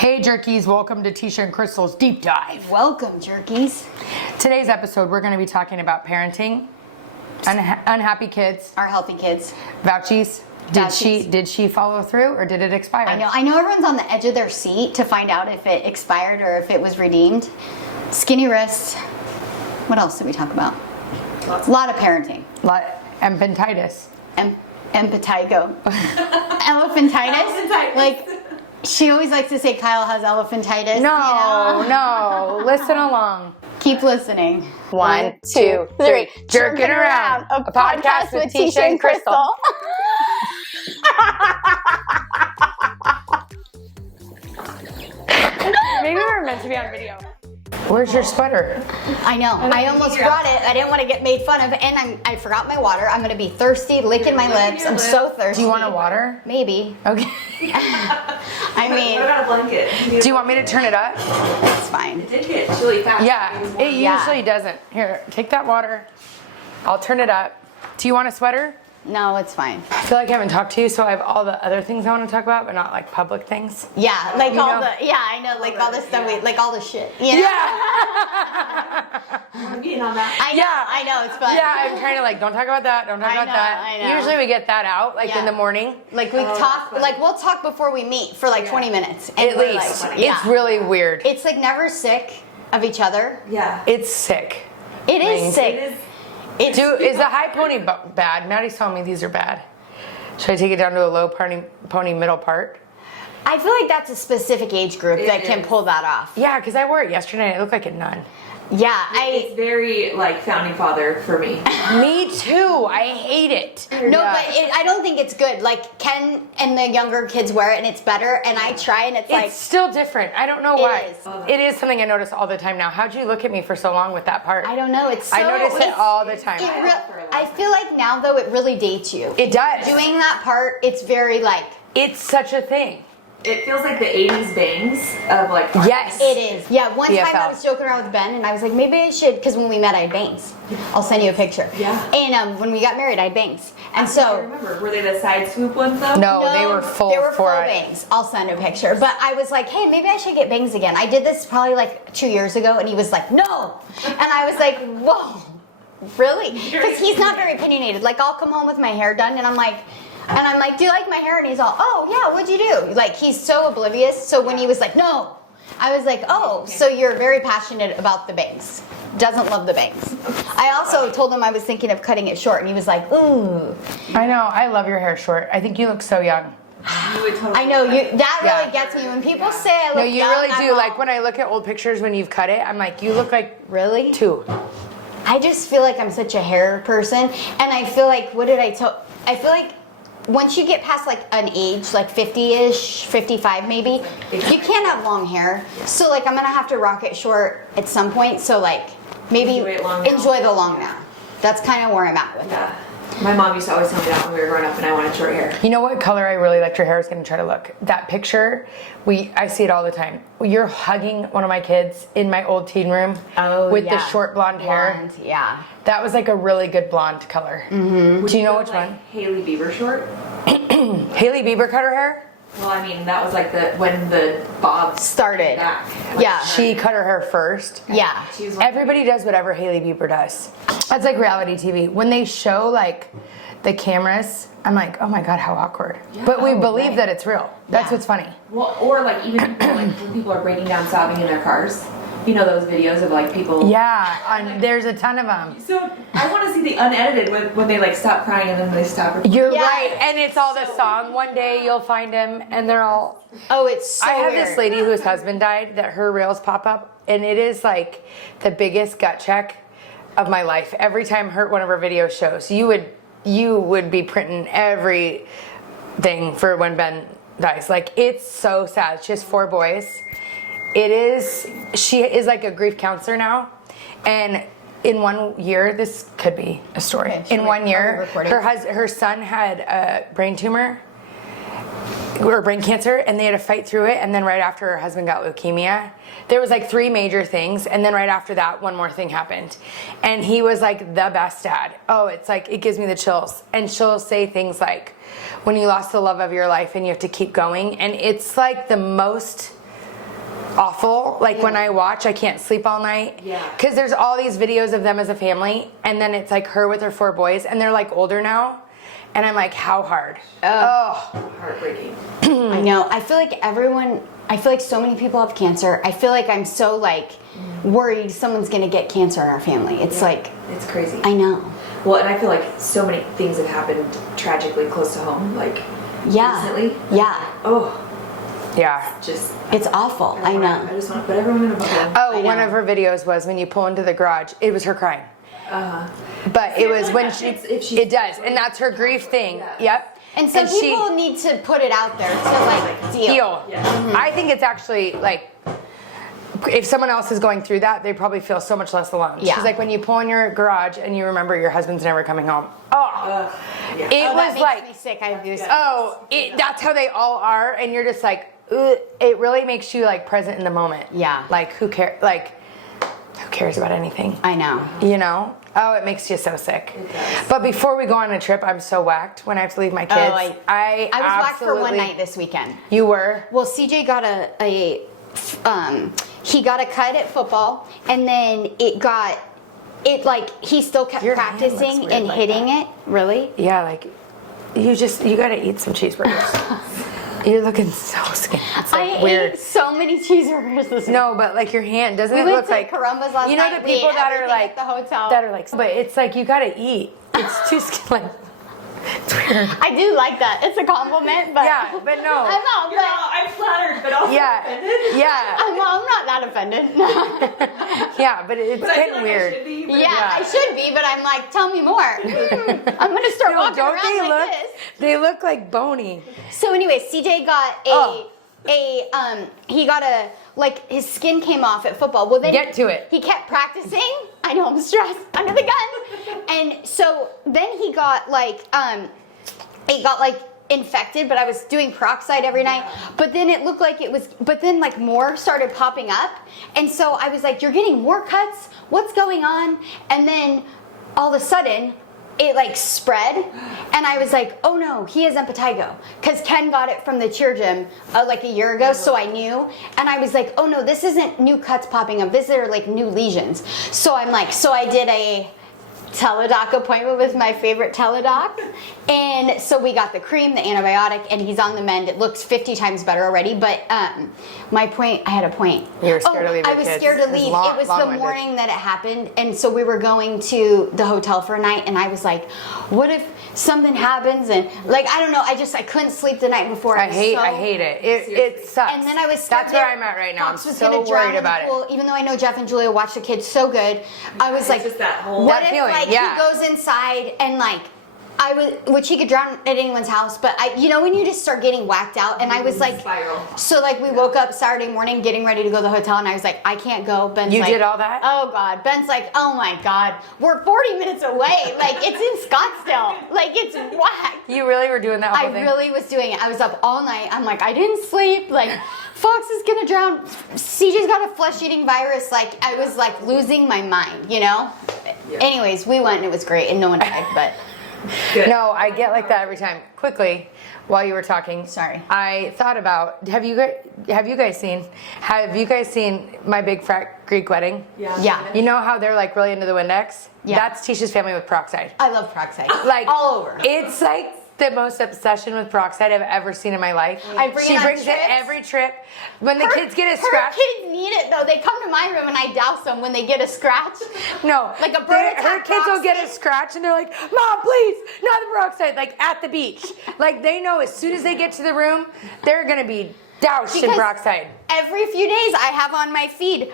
Hey Jerkies, welcome to Teisha and Crystal's Deep Dive. Welcome, Jerkies. Today's episode, we're going to be talking about parenting, unhappy kids, Our healthy kids. vouchies. Did she follow through or did it expire? I know everyone's on the edge of their seat to find out if it expired or if it was redeemed. Skinny wrists. What else did we talk about? A lot of parenting. Empatitis. Empatigo. Elephantitis. Like, she always likes to say Kyle has elephantitis. No, listen along. Keep listening. 1, 2, 3. Jerkin Around, a podcast with Teisha and Crystal. Maybe we were meant to be on video. Where's your sweater? I know. I almost brought it. I didn't want to get made fun of, and I forgot my water. I'm going to be thirsty, licking my lips. I'm so thirsty. Do you want a water? Maybe. Okay. I mean, what about a blanket? Do you want me to turn it up? it's fine. It did get chilly fast. Yeah, it usually doesn't. Here, take that water. I'll turn it up. Do you want a sweater? No, it's fine. I feel like I haven't talked to you, so I have all the other things I want to talk about, but not like public things. Yeah, like You all know? I know, like all the stuff, like all the shit. You know? Yeah. I'm getting on that. I know, it's fun. Yeah, I'm trying to like, don't talk about that, don't talk about that. I know. Usually we get that out like in the morning. Like we'll talk before we meet for like 20 minutes. And At we're least. like, It's really weird. It's like never sick of each other. Yeah. It's sick. It is sick. It is. It's, Is the high pony bad? Maddie's telling me these are bad. Should I take it down to a low pony middle part? I feel like that's a specific age group that can pull that off. Yeah, because I wore it yesterday and it looked like a nun. Yeah, It's very like founding father for me. Me too. I hate it. No, Yeah. but I don't think it's good. Like Ken and the younger kids wear it and it's better, and I try and it's like It's still different. I don't know why. is. It is something I notice all the time now. How'd you look at me for so long with that part? I don't know. It's so, I notice it all the time. I feel like now though it really dates you. It does. Doing that part, it's very like It's such a thing. It feels like the 80s bangs of like. Yes. it is. Yeah, one time I BFL. was joking around with Ben and I was like, maybe I should, because when we met I had bangs. I'll send you a picture. Yeah. And when we got married I had bangs. And I so remember, were they the side swoop ones though? No, they were full. They were full for it. bangs. I'll send a picture. But I was like, hey, maybe I should get bangs again. I did this probably like 2 years ago, and he was like, no. And I was like, whoa, really? Because he's not very opinionated. Like, I'll come home with my hair done, and I'm like, do you like my hair? And he's all, oh yeah, what'd you do? Like, he's so oblivious. So when he was like, no, I was like, oh, so you're very passionate about the bangs. Doesn't love the bangs. I also told him I was thinking of cutting it short, and he was like, ooh. I know. I love your hair short. I think you look so young. You would totally I know that really Yeah. gets me when people say I look No, you young, really I'm do. all, Like when I look at old pictures when you've cut it, I'm like, you look like really? 2. I just feel like I'm such a hair person, and I feel like I feel like once you get past like an age, like 50-ish, 55 maybe, you can't have long hair. So like I'm gonna have to rock it short at some point. So like maybe Enjoy it long now. enjoy the long now. That's kind of where I'm at with it. Yeah. My mom used to always tell me that when we were growing up and I wanted short hair. You know what color I really liked your hair is going to try to look? That picture, I see it all the time. You're hugging one of my kids in my old teen room with the short blonde hair. Blonde, yeah. That was like a really good blonde color. Mm-hmm. Do you know Go which like one? Hailey Bieber short. Haley Bieber cut her hair? Well, I mean, that was like when the bob Started. back. Yeah. She cut her hair first. Yeah. She was like, Everybody does whatever Haley Bieber does. That's like reality TV. When they show like the cameras, I'm like, oh my God, how awkward. But we believe that it's real. That's what's funny. well, or like even people, like when people are breaking down sobbing in their cars. You know those videos of like people. Yeah, there's a ton of them. So I want to see the unedited when they like stop crying and then they stop. You're Yeah. right, and it's all the song. One day you'll find him, and they're all. Oh, it's so I have weird. this lady whose husband died that her reels pop up, and it is like the biggest gut check of my life. Every time one of her video shows, you would be printing everything for when Ben dies. Like, it's so sad. She has 4 boys. She is like a grief counselor now, and in 1 year, this could be a story. Okay, in 1 year, are we recording? her son had a brain tumor or brain cancer, and they had to fight through it. And then right after, her husband got leukemia. There was like 3 major things, and then right after that, one more thing happened. And he was like the best dad. Oh, it's like, it gives me the chills. And she'll say things like, when you lost the love of your life and you have to keep going. And it's like the most awful. Like when I watch, I can't sleep all night. Yeah. Because there's all these videos of them as a family, and then it's like her with her 4 boys, and they're like older now. And I'm like, how hard? Oh. Heartbreaking. I know. I feel like so many people have cancer. I feel like I'm so like worried someone's gonna get cancer in our family. It's like, it's crazy. I know. Well, and I feel like so many things have happened tragically close to home, like recently. Yeah. Oh, Yeah. just It's awful. I know. I just want to put everyone in a bubble. Oh, one of her videos was when you pull into the garage, it was her crying. But it was when it does, and that's her grief thing. Yep. And some people need to put it out there to like deal. Yeah. I think it's actually like, if someone else is going through that, they probably feel so much less alone. Yeah. She's like, when you pull in your garage and you remember your husband's never coming home. Oh, it That was makes like, me sick. I abuse. that's how they all are, and you're just like, ugh. It really makes you like present in the moment. Yeah. Like who cares about anything? I know. You know? Oh, it makes you so sick. But before we go on a trip, I'm so whacked when I have to leave my kids. I was whacked for one night this weekend. You were? Well, CJ got he got a cut at football, and then he still kept Your hand looks practicing weird and like hitting that. it. Really? Yeah, like you gotta eat some cheeseburgers. You're looking so skinny. It's like I weird. ate so many cheeseburgers this week. No, but like your hand doesn't We it went look to like Carumba's last you know night. the We people ate that are everything like at the hotel. that are like, but it's like you gotta eat. It's too skinny. Like, it's weird. I do like that. It's a compliment, but Yeah, but no. I'm not. But I'm flattered, but also Yeah, offended. yeah, I'm not that offended. yeah. But it's But I feel getting like weird. I should be, but Yeah, I should be, but I'm like, tell me more. I'm gonna start No, walking don't around they like look? this. They look like bony. So anyway, CJ got his skin came off at football. Well, then Get to it. He kept practicing. I know, I'm stressed under the gun. And so then he got infected, but I was doing peroxide every night. But then it looked like more started popping up. And so I was like, you're getting more cuts? What's going on? And then all of a sudden, it spread, and I was like, oh no, he has impetigo, because Ken got it from the cheer gym a year ago, so I knew, and I was like, oh no, this isn't new cuts popping up, these are new lesions. So I did a teledoc appointment with my favorite teledoc, and so we got the cream, the antibiotic, and he's on the mend. It looks 50 times better already, but I had a point. You were scared to leave your I was kids. scared to It was leave. long- It was the long-winded. morning that it happened, and so we were going to the hotel for a night, and I was like, what if something happens, and I don't know, I couldn't sleep the night before. I hate it. It sucks. And then I was scared That's where I'm at right now. Fox I'm was so gonna drown worried in the about pool, it. even though I know Jeff and Julia watch the kids so good. I was like, just that whole- what That if feeling, he yeah. goes inside and which he could drown at anyone's house, but when you just start getting whacked out, and I was like, Spiral. so we woke up Saturday morning getting ready to go to the hotel, and I was like, I can't go. Ben's You like, did all that? Oh God. Ben's like, oh my God, we're 40 minutes away. It's in Scottsdale. It's whack. You really were doing that whole I thing? really was doing it. I was up all night. I'm like, I didn't sleep. Fox is gonna drown. CJ's got a flesh-eating virus. I was losing my mind, Yeah. Anyways, we went and it was great, and no one died, but. Good. No, I get like that every time. Quickly, while you were talking, Sorry. I thought about have you guys seen My Big Fat Greek Wedding? Yeah. You know how they're really into the Windex? Yeah. That's Teisha's family with peroxide. I love peroxide. All over. It's the most obsession with peroxide I've ever seen in my life. She brings brings it every trip. When the kids get a scratch. Her kids need it though. They come to my room and I douse them when they get a scratch. No, Like a bird attack her kids will get a peroxide. scratch and they're like, Mom, please, not the peroxide, at the beach. They know as soon as they get to the room, they're gonna be doused in Because peroxide. Every few days I have on my feed,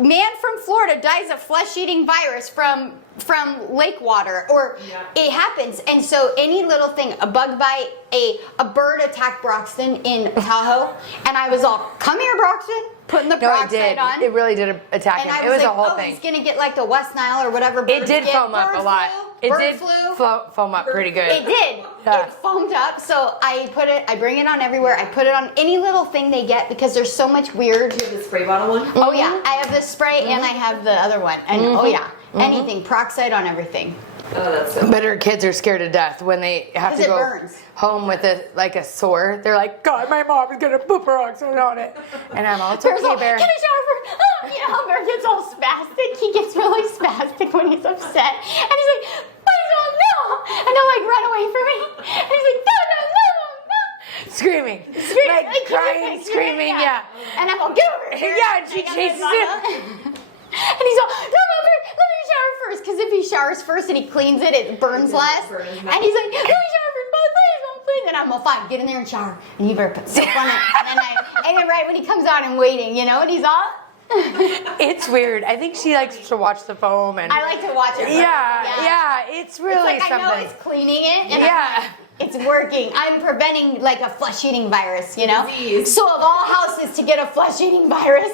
man from Florida dies of flesh-eating virus from lake water, or it happens. And so any little thing, a bug bite, a bird attacked Broxton in Tahoe, and I was all, come here, Broxton, putting the No, it peroxide did. on. It really did attack And him. I It was like, a whole oh, thing. he's gonna get the West Nile or whatever. It birds did get. foam up Bird a lot. flu, It bird did flu. foam up pretty good. It did. Yeah. It foamed up. So I bring it on everywhere. I put it on any little thing they get because there's so much weird. Do you have the spray bottle one? Oh yeah, I have the spray and I have the other one. And oh yeah, anything, peroxide on everything. Oh, that's so But her kids are scared to death when they have to 'Cause it go burns. home with a sore. They're like, God, my mom is gonna put peroxide on it, and I'm all, it's Bear's all, okay, Bear. Can I shower first? You know how Bear gets all spastic? He gets really spastic when he's upset. And he's like, please don't, no. And he'll like run away from me. And he's like, no, no, no, no. Screaming, like crying, screaming, yeah. And I'm all, get over here. Yeah, and she chases him. And he's all, no, no, let me shower first. Because if he showers first and he cleans it, it burns less. And he's like, let me shower first, please. And I'm all, fine, get in there and shower. And you better put soap on it. And then right when he comes out, I'm waiting, you know, and he's all. It's weird. I think she likes to watch the foam, and I like to watch it. yeah, it's really It's like something. I know it's cleaning it, and Yeah. it's working. I'm preventing like a flesh-eating virus, you know? Disease. So of all houses to get a flesh-eating virus,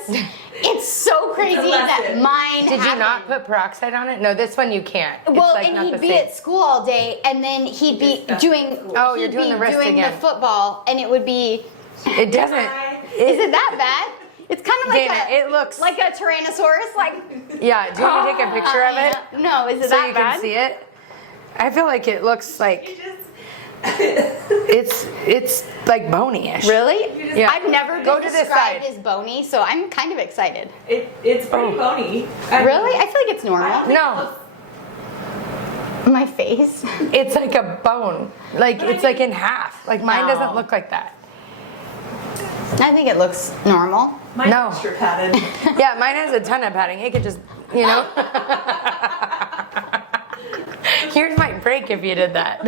it's so crazy It's a that lesson. mine Did you not put peroxide on it? No, this one you can't. It's Well, like and not he'd the be same. at school all day, and then he'd be It's doing. Oh, he'd you're doing be the wrist doing again. the football, and it would be. It doesn't. Is it that bad? It's kind of like Dana, it looks like a Tyrannosaurus, like. Yeah. Do you want me to take a picture of it No, is it so that you bad? can see it? I feel like it looks like It it's like bony-ish. Really? Yeah. I've never Go been to this described side. as bony, so I'm kind of excited. it's pretty bony. Really? I feel like it's normal. No, My face. it's like a bone. Like it's like in half. Like mine No. doesn't look like that. I think it looks normal. Mine's No. extra padded. Yeah, mine has a ton of padding. It could just, you know. Yours might break if you did that.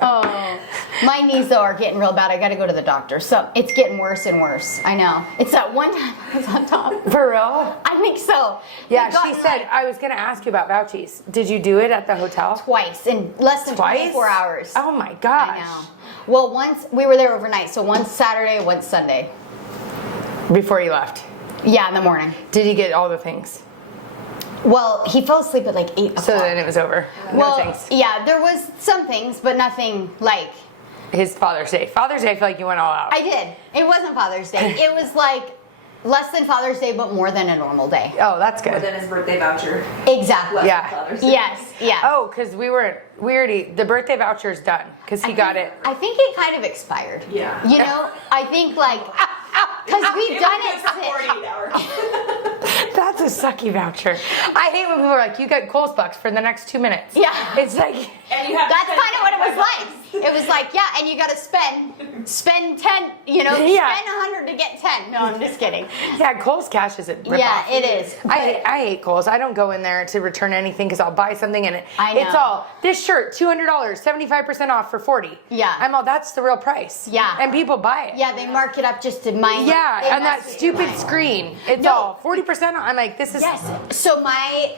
Oh, my knees though are getting real bad. I got to go to the doctor. So it's getting worse and worse. I know. It's that one time I was on top. For real? I think so. Yeah, They've she gotten, said, like, I was going to ask you about vouchers. Did you do it at the hotel? twice in less than Twice? 24 hours. Oh my gosh. I know. Well, once we were there overnight, so once Saturday, once Sunday. Before you left. Yeah, in the morning. Did he get all the things? Well, he fell asleep at like 8 o'clock. So then it was over. well, No thanks. yeah, there was some things, but nothing like. His Father's Day. Father's Day, I feel like you went all out. I did. It wasn't Father's Day. It was like less than Father's Day, but more than a normal day. Oh, that's More good. than his birthday voucher. Exactly. Less Yeah. than Father's Day. Yes. Yeah. Oh, because we already, the birthday voucher's done. Because he got it. I think it kind of expired. Yeah. You know, I think like because we've done it for since. 48 hours. That's a sucky voucher. I hate when people are like, you got Kohl's bucks for the next 2 minutes. Yeah. It's like, And you have That's to kind of what it was like. It was like, yeah, and you got to spend 10, you know, Yeah. spend 100 to get 10. No, I'm just kidding. yeah, Kohl's cash is a rip Yeah, off. it is. I hate Kohl's. I don't go in there to return anything because I'll buy something and I it's know. all, this shirt, $200, 75% off for $40. Yeah. I'm all, that's the real price. Yeah. And people buy it. Yeah, they mark it up just to mind. Yeah, they and that must be stupid lying. screen. It's No. all 40% off. I'm like, this is. Yes. So my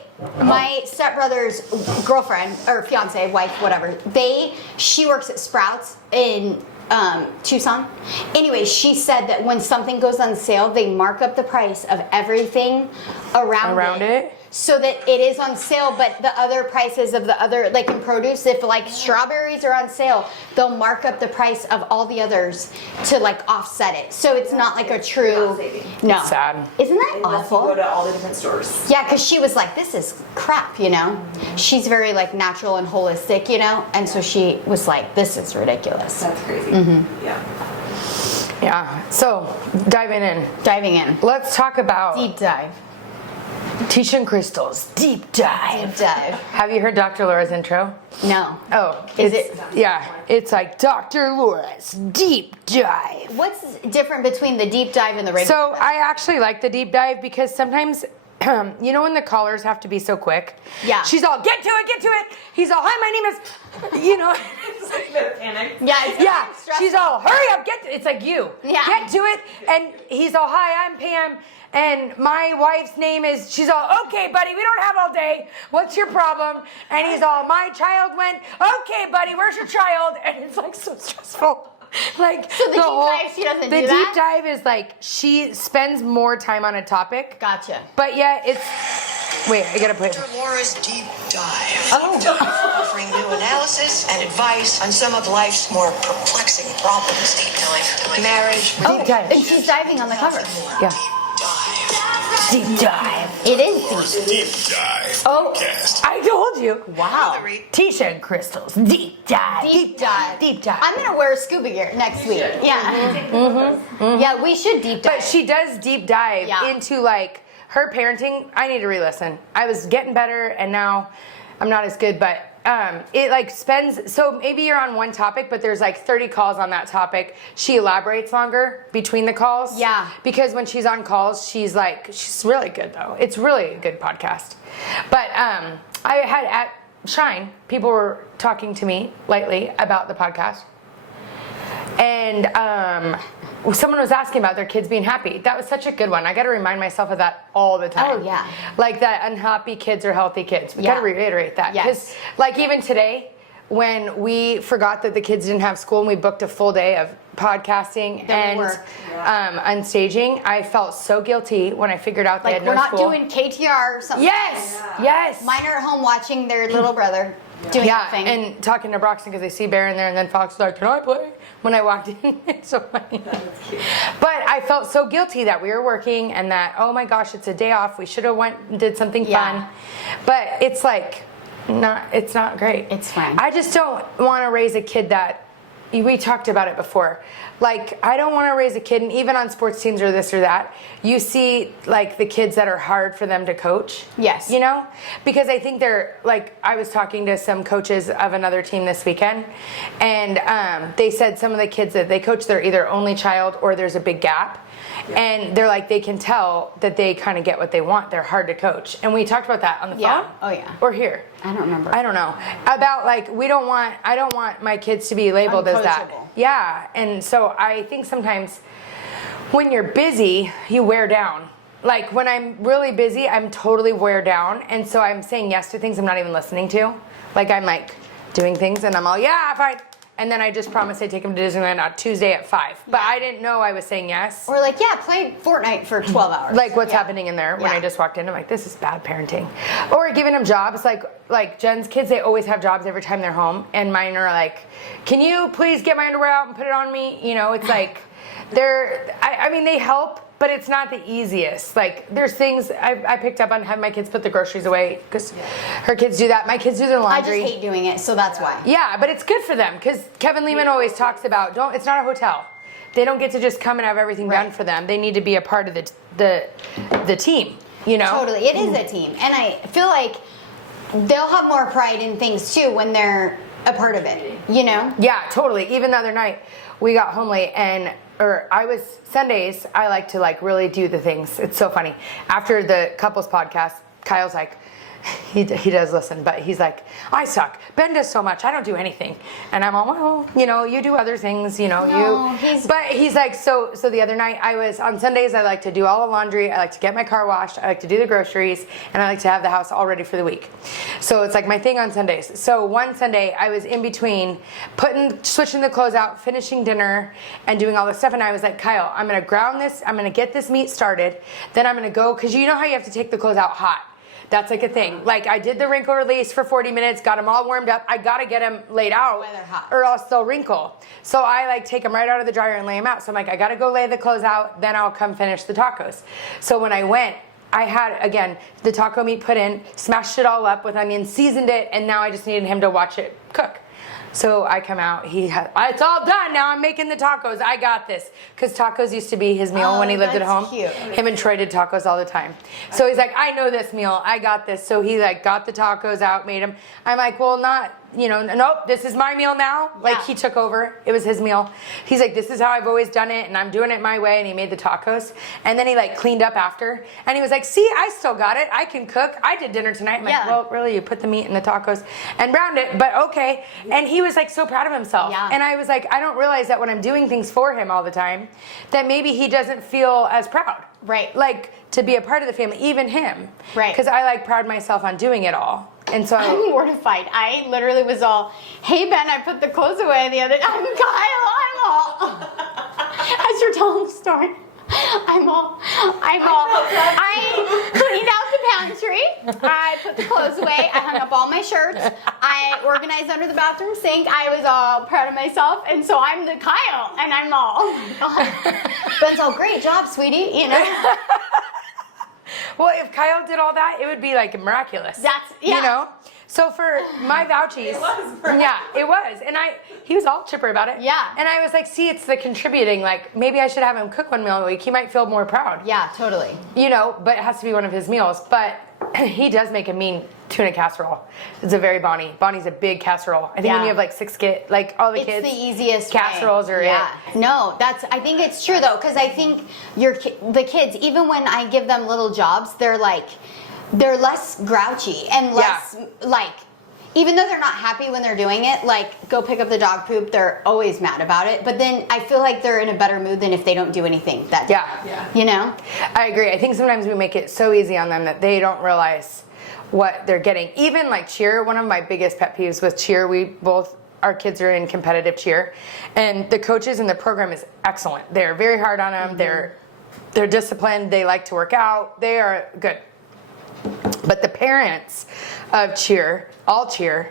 stepbrother's girlfriend or fiance, wife, whatever. She works at Sprouts in Tucson. Anyway, she said that when something goes on sale, they mark up the price of everything around it. so that it is on sale, but the other prices of the other, like in produce, if like strawberries are on sale, they'll mark up the price of all the others to like offset it. So it's not like a true. Not saving. No. Sad. Isn't that Unless you awful? go to all the different stores. Yeah, because she was like, this is crap, you know? She's very like natural and holistic, you know? And so she was like, this is ridiculous. That's crazy. Yeah. Yeah. So, diving in. Diving in. Let's talk about Deep dive. Teisha and Crystal's deep dive. Deep dive. Have you heard Dr. Laura's intro? No. Oh, Is it's- it- Yeah, it's like Dr. Laura's deep dive. What's different between the deep dive and the regular? So I actually like the deep dive because sometimes, you know, when the callers have to be so quick. Yeah. She's all, get to it, get to it. He's all, hi, my name is, you know. It's like a bit of panic. Yeah, it's Yeah, stressful. she's all, hurry up, get to it. It's like you. Yeah. Get to it. And he's all, hi, I'm Pam. And my wife's name is, she's all, okay, buddy, we don't have all day. What's your problem? And he's all, my child went, okay, buddy, where's your child? And it's like so stressful. Like, So the deep dive, she doesn't the do that? deep dive is like, she spends more time on a topic. Gotcha. But yeah, it's, wait, I gotta put it. Dr. Laura's Deep Dive. Oh. Offering new analysis and advice on some of life's more perplexing problems. Deep dive. Marriage. Deep dive. And she's diving on the cover. Yeah. Deep dive. Deep dive. It is deep. Deep Dive Oh, Podcast. I told you. Wow. Teisha and Crystal's deep dive. Deep dive. Deep dive. I'm gonna wear scuba gear next week. Yeah. Yeah, we should deep dive. But she does deep dive Yeah. into like her parenting. I need to re-listen. I was getting better, and now I'm not as good. But it like spends. So maybe you're on one topic, but there's like 30 calls on that topic. She elaborates longer between the calls. Yeah. Because when she's on calls, she's really good though. It's really a good podcast. But I had at Shine, people were talking to me lately about the podcast. And someone was asking about their kids being happy. That was such a good one. I got to remind myself of that all the time. Oh, yeah. Like that unhappy kids are healthy kids. We Yeah. got to reiterate that. Yes. 'Cause, like even today, when we forgot that the kids didn't have school and we booked a full day of podcasting Then we and worked. unstaging, I felt so guilty when I figured out they like had no we're not school. doing KTR or something. Yes, yes. Mine are at home watching their little brother doing Yeah, nothing. and talking to Broxton because they see Bear in there, and then Fox was like, "Can I play?" When I walked in, it's so funny. But I felt so guilty that we were working and that, oh my gosh, it's a day off. We should have went and did something Yeah. fun. But it's like, it's not great. It's fine. I just don't want to raise a kid that. We talked about it before. Like, I don't want to raise a kid, and even on sports teams or this or that, you see, like, the kids that are hard for them to coach. Yes. You know? Because I think they're, like, I was talking to some coaches of another team this weekend, and they said some of the kids that they coach, they're either only child or there's a big gap. Yeah. And they're like, they can tell that they kind of get what they want. They're hard to coach. And we talked about that on the Yeah. phone. Oh, yeah. Or here. I don't remember. I don't know. About like, I don't want my kids to be labeled as that. Uncoachable. Yeah. And so I think sometimes when you're busy, you wear down. Like when I'm really busy, I'm totally wear down. And so I'm saying yes to things I'm not even listening to. Like I'm like doing things and I'm all, yeah, fine. And then I just promised I'd take him to Disneyland on Tuesday at 5. But I didn't know I was saying yes. Or like, yeah, play Fortnite for 12 hours. Like what's happening in there when Yeah. I just walked in. I'm like, this is bad parenting. Or giving them jobs. Like Jen's kids, they always have jobs every time they're home. And mine are like, can you please get my underwear out and put it on me? You know, it's like, I mean, they help. But it's not the easiest. Like, there's things I picked up on having my kids put the groceries away because her kids do that. My kids do their I laundry. just hate doing it, so that's why. Yeah, but it's good for them because Kevin Lehman always talks about it's not a hotel. They don't get to just come and have everything done for them. They need to be a part of the team. You know, Totally, it is a team, and I feel like they'll have more pride in things too when they're a part of it. You know? Yeah, totally. Even the other night, we got home late Sundays, I like to like really do the things. It's so funny. After the couples podcast, Kyle's like, he does listen, but he's like, I suck. Ben does so much. I don't do anything. And I'm all, well, you know, you do other things, you know, But he's like, so the other night on Sundays, I like to do all the laundry. I like to get my car washed. I like to do the groceries, and I like to have the house all ready for the week. So it's like my thing on Sundays. So one Sunday I was in between switching the clothes out, finishing dinner, and doing all this stuff. And I was like, Kyle, I'm going to ground this. I'm going to get this meat started. Then I'm going to go, because you know how you have to take the clothes out hot. That's like a thing. Like I did the wrinkle release for 40 minutes, got them all warmed up. I got to get them laid out When they're hot. or else they'll wrinkle. So I like take them right out of the dryer and lay them out. So I'm like, I got to go lay the clothes out, then I'll come finish the tacos. So when I went, I had, again, the taco meat put in, smashed it all up with onions, seasoned it, and now I just needed him to watch it cook. So I come out, it's all done, now I'm making the tacos, I got this. Because tacos used to be his meal when he lived at that's home. cute. Him and Troy did tacos all the time. So he's like, I know this meal, I got this. So he like got the tacos out, made them. I'm like, well, nope, this is my meal now. Like he took over, it was his meal. He's like, this is how I've always done it and I'm doing it my way, and he made the tacos. And then he like cleaned up after and he was like, see, I still got it, I can cook, I did dinner tonight. I'm like, well, really, you put the meat in the tacos and browned it, but okay. And he was like so proud of himself. Yeah. And I was like, I don't realize that when I'm doing things for him all the time, that maybe he doesn't feel as proud. Right. Like to be a part of the family, even him. Right. Because I like pride myself on doing it all. And so I'm mortified. I literally was all, hey Ben, I put the clothes away the other day. I'm Kyle, as you're telling the story. I cleaned out the pantry. I put the clothes away. I hung up all my shirts. I organized under the bathroom sink. I was all proud of myself. And so I'm the Kyle. And I'm all, oh my God. Ben's all, great job, sweetie. You know? Well, if Kyle did all that, it would be like miraculous. Yeah. You know? So for my vouchies. It was. Yeah, it was. And he was all chipper about it. Yeah. And I was like, see, it's the contributing. Like, maybe I should have him cook one meal a week. He might feel more proud. Yeah, totally. You know, but it has to be one of his meals. But he does make a mean tuna casserole. It's a very Bonnie. Bonnie's a big casserole. I think when you have like 6 kids, like all the kids. It's the easiest casseroles way. are it. No, I think it's true though, because I think the kids, even when I give them little jobs, they're less grouchy and less like, even though they're not happy when they're doing it, like go pick up the dog poop, they're always mad about it. But then I feel like they're in a better mood than if they don't do anything that day. Yeah. You know? I agree. I think sometimes we make it so easy on them that they don't realize what they're getting. Even like cheer, one of my biggest pet peeves with cheer, our kids are in competitive cheer, and the coaches in the program is excellent. They're very hard on them. They're disciplined. They like to work out. They are good. But the parents of cheer, all cheer,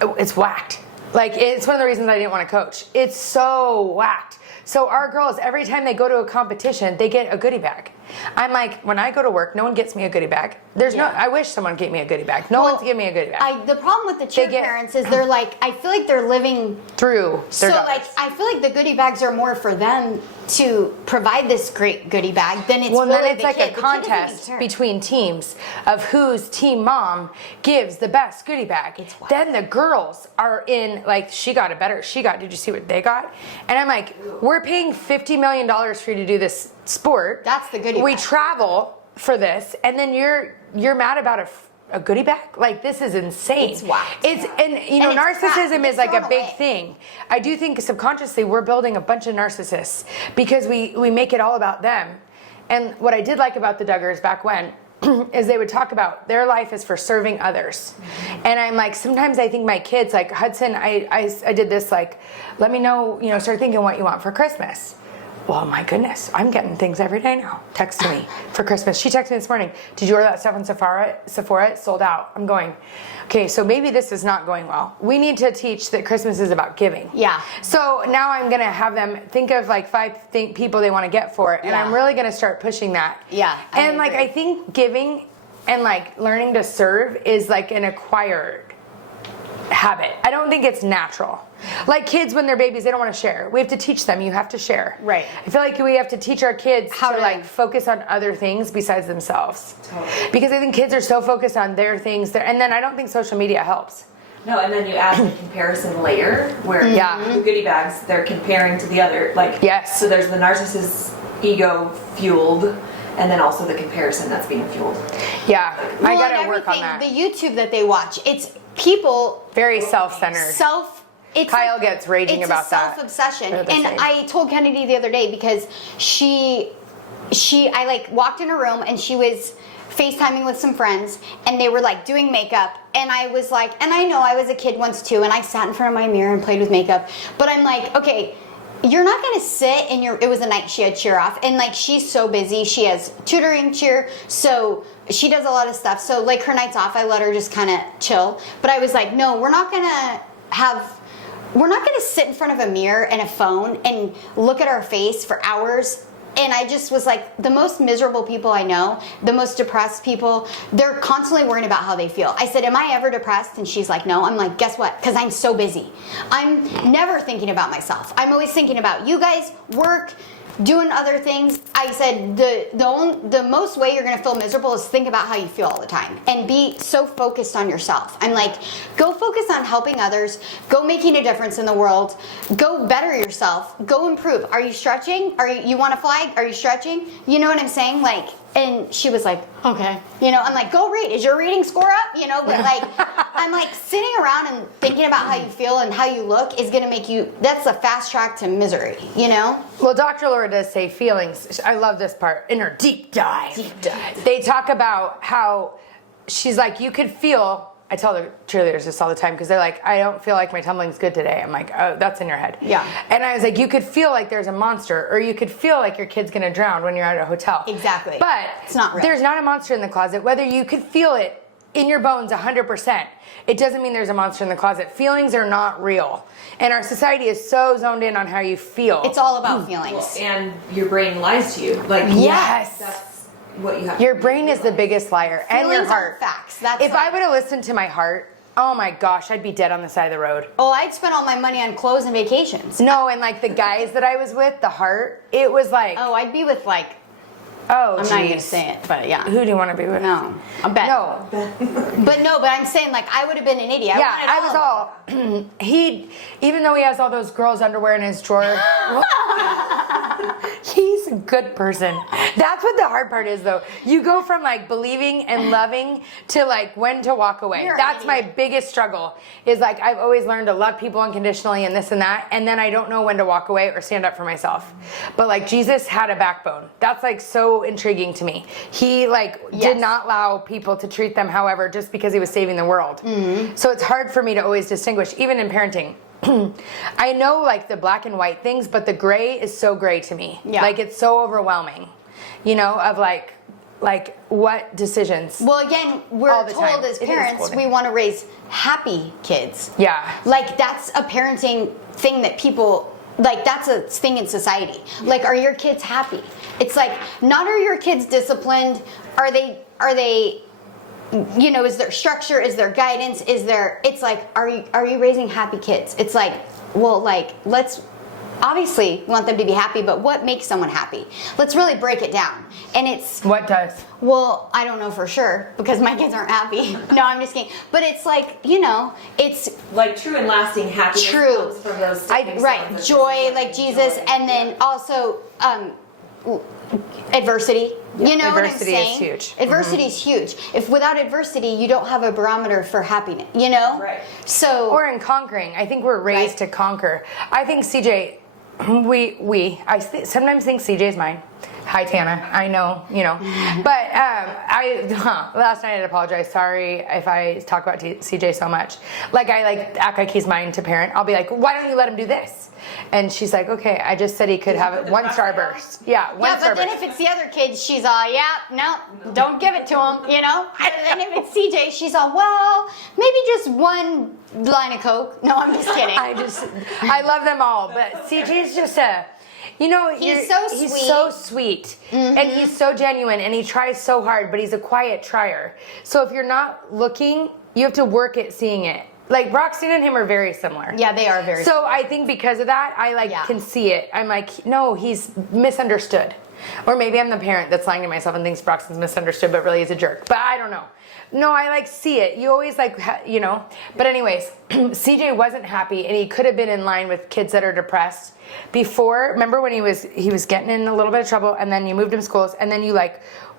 it's whacked. Like, it's one of the reasons I didn't want to coach. It's so whacked. So our girls, every time they go to a competition, they get a goodie bag. I'm like, when I go to work, no one gets me a goodie bag. I wish someone gave me a goodie bag. No one's giving me a goodie bag. The problem with the cheer parents is they're like, I feel like they're living through their daughters. like, I feel like the goodie bags are more for them to provide this great goodie bag than it's really then it's the like kid. a contest between teams of whose team mom gives the best goodie bag. Then the girls are in, like, did you see what they got? And I'm like, we're paying $50 million for you to do this sport. That's the goodie We bag. travel for this, and then you're mad about a goodie bag? Like, this is insane. It's whacked. And narcissism is like a big thing. I do think subconsciously we're building a bunch of narcissists because we make it all about them. And what I did like about the Duggars back when is they would talk about their life is for serving others. And I'm like, sometimes I think my kids, like Hudson, I did this, like, let me know, start thinking what you want for Christmas. Well, my goodness, I'm getting things every day now. Text me for Christmas. She texted me this morning. Did you order that stuff on Sephora? It's sold out. I'm going, okay, so maybe this is not going well. We need to teach that Christmas is about giving. Yeah. So now I'm going to have them think of like 5 people they want to get for it. And I'm really going to start pushing that. Yeah. I think giving and like learning to serve is like an acquired habit. I don't think it's natural. Like kids when they're babies, they don't want to share. We have to teach them. You have to share. Right. I feel like we have to teach our kids how to like focus on other things besides themselves. Totally. Because I think kids are so focused on their things, and then I don't think social media helps. No, and then you add the comparison layer where the goodie bags, they're comparing to the other. Like, yes. So there's the narcissist ego fueled, and then also the comparison that's being fueled. Yeah, I Well, gotta and work on everything, that. The YouTube that they watch, it's people Very self-centered. Kyle gets raging about that. It's a self-obsession. They're the And same. I told Kennedy the other day because I like walked in her room and she was FaceTiming with some friends and they were like doing makeup and I was like, and I know I was a kid once too and I sat in front of my mirror and played with makeup, but I'm like, okay, you're not gonna sit in it was a night she had cheer off and like she's so busy, she has tutoring cheer, so she does a lot of stuff, so like her nights off I let her just kind of chill, but I was like, no, we're not gonna sit in front of a mirror and a phone and look at our face for hours. And I just was like, the most miserable people I know, the most depressed people, they're constantly worrying about how they feel. I said, am I ever depressed? And she's like, no. I'm like, guess what? Because I'm so busy. I'm never thinking about myself. I'm always thinking about you guys, work, doing other things. I said, the most way you're going to feel miserable is think about how you feel all the time and be so focused on yourself. I'm like, go focus on helping others, go making a difference in the world, go better yourself, go improve. Are you stretching? You want a flag? Are you stretching? You know what I'm saying? Like, and she was like, okay. I'm like, go read. Is your reading score up? But like, I'm like sitting around and thinking about how you feel and how you look is going to make you, that's a fast track to misery, Well, Dr. Laura does say feelings. I love this part. In her deep dive. They talk about how she's like, you could feel, I tell the cheerleaders this all the time because they're like, I don't feel like my tumbling's good today. I'm like, oh, that's in your head. Yeah. And I was like, you could feel like there's a monster or you could feel like your kid's going to drown when you're at a hotel. Exactly. But it's not real. There's not a monster in the closet. Whether you could feel it in your bones 100%, it doesn't mean there's a monster in the closet. Feelings are not real. And our society is so zoned in on how you feel. It's all about feelings. Well, and your brain lies to you. Like, yes. That's what you have. Your brain is the biggest liar, and your Feelings heart. aren't facts. That's If I would have listened to my heart, oh my gosh, I'd be dead on the side of the road. Oh, I'd spend all my money on clothes and vacations. No, and like the guys that I was with, the heart, it was like, Oh, I'd be with like, oh, I'm not even gonna geez. say it, but yeah. Who do you want to be with? No, I'm bet. No. But I'm saying like I would have been an idiot. Yeah, wanted I was all, even though he has all those girls' underwear in his drawer, he's a good person. That's what the hard part is, though. You go from like believing and loving to like when to walk away. You're an That's my idiot. biggest struggle, is like I've always learned to love people unconditionally and this and that, and then I don't know when to walk away or stand up for myself. But like Jesus had a backbone. That's like so intriguing to me. He like did not allow people to treat them however just because he was saving the world. Mm-hmm. So it's hard for me to always distinguish, even in parenting. I know like the black and white things, but the gray is so gray to me. Yeah. Like it's so overwhelming, you know, of like what decisions. Well, again, All we're the told time. as It is parents scolding. we want to raise happy kids. Yeah. Like that's a parenting thing that people like. That's a thing in society. Like, are your kids happy? It's like not are your kids disciplined? Are they? You know, is there structure? Is there guidance? Is there? It's like, are you raising happy kids? It's like, well, like let's. Obviously, we want them to be happy, but what makes someone happy? Let's really break it down. And it's What does? well, I don't know for sure because my kids aren't happy. No, I'm just kidding. But it's like, you know, it's Like true and lasting happiness True. comes from those stepping stones right, of joy discipline, like Jesus, joy. and then also adversity. You know Adversity what is I'm saying? huge. Adversity is huge. If without adversity, you don't have a barometer for happiness. You know. Right. So Or in conquering. I think we're raised to conquer. I think CJ, sometimes think CJ's mine. Hi, Tana. I know, you know. But last night I'd apologize. Sorry if I talk about CJ so much. Like, I act like he's mine to parent. I'll be like, why don't you let him do this? And she's like, okay, I just said he could have put the one pressure starburst. Yeah, one yeah, but then starburst. if it's the other kids, she's all, yeah, no, don't give it to him, you know? And then if it's CJ, she's all, well, maybe just one line of Coke. No, I'm just kidding. I love them all, but CJ's just you know, He's so He's sweet. so sweet, and he's so genuine, and he tries so hard, but he's a quiet trier. So if you're not looking, you have to work at seeing it. Like Broxton and him are very similar. Yeah, they are very So I think because of that, I Yeah. can see it. I'm like, no, he's misunderstood. Or maybe I'm the parent that's lying to myself and thinks Broxton's misunderstood, but really he's a jerk. But I don't know. No, I see it. You always you know. But anyways, CJ wasn't happy, and he could have been in line with kids that are depressed. Before, remember when he was getting in a little bit of trouble, and then you moved him schools, and then you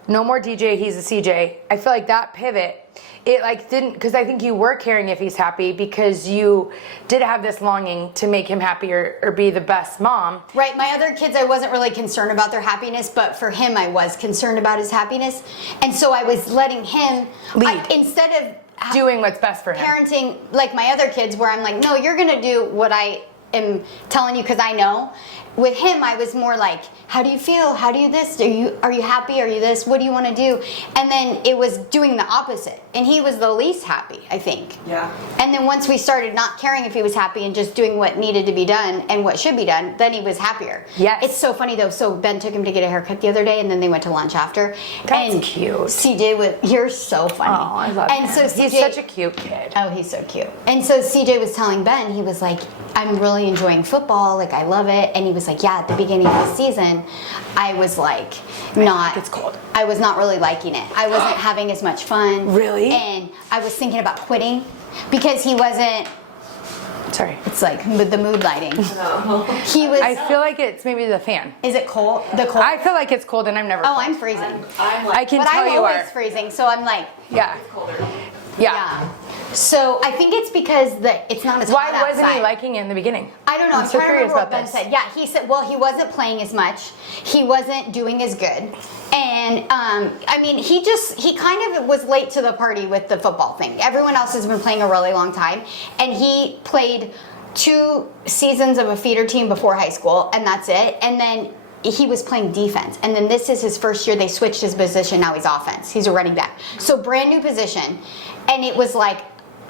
no more DJ, he's a CJ. I feel like that pivot, it didn't, because I think you were caring if he's happy because you did have this longing to make him happy or be the best mom. Right, my other kids, I wasn't really concerned about their happiness, but for him, I was concerned about his happiness. And so I was letting him Lead. instead of Doing what's best for him. parenting like my other kids, where I'm like, no, you're going to do what I am telling you because I know. With him, I was more like, how do you feel? How do you this? Are you happy? Are you this? What do you want to do? And then it was doing the opposite. And he was the least happy, I think. Yeah. And then once we started not caring if he was happy and just doing what needed to be done and what should be done, then he was happier. Yes. It's so funny though. So Ben took him to get a haircut the other day, and then they went to lunch after. That's and cute. CJ you're so funny. Oh, I love and him. so He's CJ such a cute kid. Oh, he's so cute. And so CJ was telling Ben, he was like, I'm really enjoying football. Like, I love it. And he was like, yeah, at the beginning of the season, I was like, it's cold. I was not really liking it. I wasn't having as much fun. Really? And I was thinking about quitting because he wasn't, Sorry. it's like the mood lighting. He was, I feel like it's maybe the fan. is it cold? The cold? I feel like it's cold and I'm never Oh, cold. I'm freezing. I'm I can But tell I'm you always are. freezing, so I'm like, Yeah. colder. Yeah. So I think it's because it's not as Why hot wasn't he outside. liking it in the beginning? I don't know. I'm so trying to curious remember what about Ben this. said. Yeah, he said, well, he wasn't playing as much. He wasn't doing as good. And, I mean, he kind of was late to the party with the football thing. Everyone else has been playing a really long time. And he played 2 seasons of a feeder team before high school, and that's it. And then he was playing defense. And then this is his first year. They switched his position. Now he's offense. He's a running back. So brand new position. And it was like,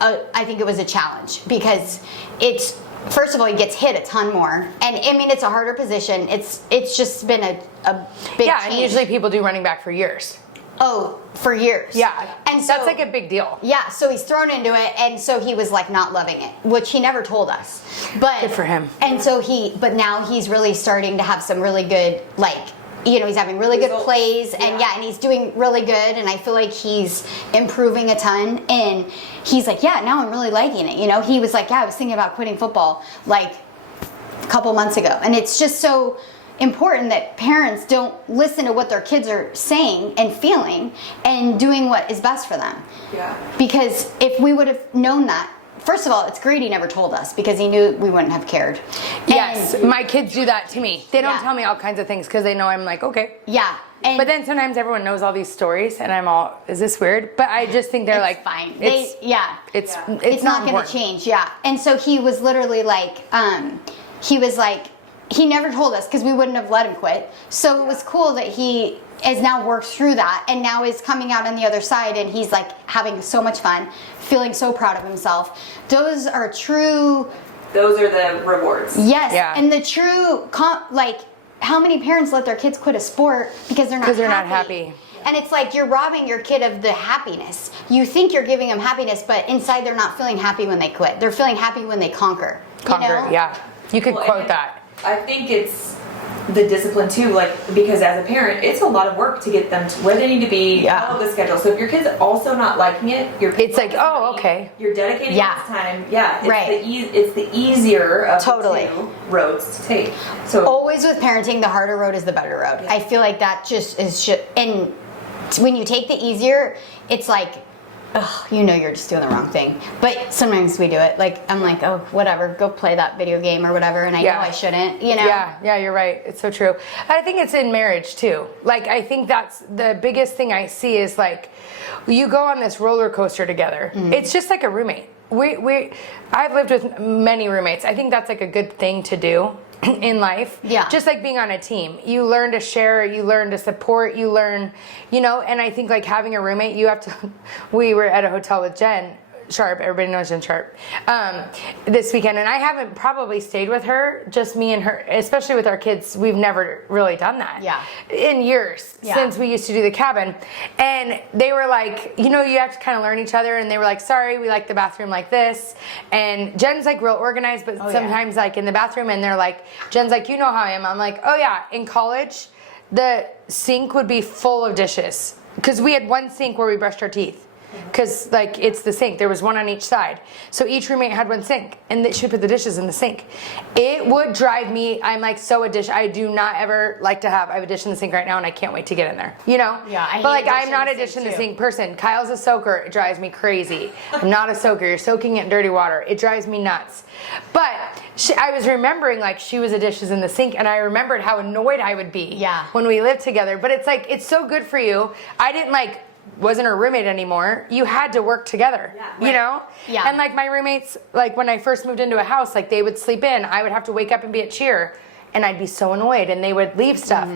I think it was a challenge because it's first of all, he gets hit a ton more. And I mean, it's a harder position. It's just been a big Yeah, change. and usually people do running back for years. Oh, for years. Yeah, And so, that's like a big deal. Yeah, so he's thrown into it, and so he was like not loving it, which he never told us. But Good for him. And so but now he's really starting to have some really good, like, you know, he's having really good Results. plays, and and he's doing really good, and I feel like he's improving a ton. And he's like, yeah, now I'm really liking it. You know, he was like, yeah, I was thinking about quitting football like a couple months ago, and it's just so important that parents don't listen to what their kids are saying and feeling and doing what is best for them. Yeah. Because if we would have known that, first of all, it's great he never told us because he knew we wouldn't have cared. Yes, And, my kids do that to me. They don't Yeah. tell me all kinds of things because they know I'm like, okay. yeah. And But then sometimes everyone knows all these stories, and I'm all, is this weird? But I just think they're it's like, fine. It's, It's it's not going to important. change. Yeah. And so he was literally like, he never told us because we wouldn't have let him quit. So it was cool that he has now worked through that and now is coming out on the other side, and he's like having so much fun, feeling so proud of himself. Those are true. Those are the rewards. Yes. Yeah. And the true, like, how many parents let their kids quit a sport because they're not happy? Because they're not happy. And it's like you're robbing your kid of the happiness. You think you're giving them happiness, but inside they're not feeling happy when they quit. They're feeling happy when they conquer. Conquer, you know? yeah. You could Well, quote and that. I think it's the discipline too, like, because as a parent, it's a lot of work to get them to where they need to be, Yeah. follow the schedule. So if your kid's also not liking it, It's like, oh, okay. You're dedicating Yeah. this time. Yeah, it's Right. it's the easier of Totally. the two roads to take. So Always with parenting, the harder road is the better road. Yeah. I feel like that just is and when you take the easier, it's like, ugh, you know you're just doing the wrong thing. But sometimes we do it. Like, I'm like, oh, whatever, go play that video game or whatever, and I Yeah. know I shouldn't, you know? Yeah, you're right. It's so true. I think it's in marriage too. Like, I think that's the biggest thing I see is like, you go on this roller coaster together. Mm-hmm. It's just like a roommate. I've lived with many roommates. I think that's like a good thing to do in life. Yeah. Just like being on a team. You learn to share, you learn to support, you learn, you know, and I think like having a roommate, you have to, we were at a hotel with Jen Sharp, everybody knows Jen Sharp, this weekend, and I haven't probably stayed with her, just me and her, especially with our kids. We've never really done that in years since we used to do the cabin. And they were like, you know, you have to kind of learn each other, and they were like, sorry, we like the bathroom like this. And Jen's like real organized, but sometimes like in the bathroom, and they're like, Jen's like, you know how I am. I'm like, oh yeah, in college the sink would be full of dishes because we had one sink where we brushed our teeth. Because like it's the sink, there was one on each side, so each roommate had one sink, and they should put the dishes in the sink. It would drive me. I'm like so a dish. I do not ever like to have. I have a dish in the sink right now, and I can't wait to get in there. You know. Yeah, I hate But like a dish I'm in not the a dish sink, in the too. sink person. Kyle's a soaker. It drives me crazy. I'm not a soaker. You're soaking it in dirty water. It drives me nuts. But I was remembering like she was a dishes in the sink, and I remembered how annoyed I would be when we lived together. But it's like it's so good for you. I didn't like. Wasn't her roommate anymore. You had to work together, you know? Yeah. And like my roommates, like when I first moved into a house, like they would sleep in. I would have to wake up and be at cheer, and I'd be so annoyed, and they would leave stuff.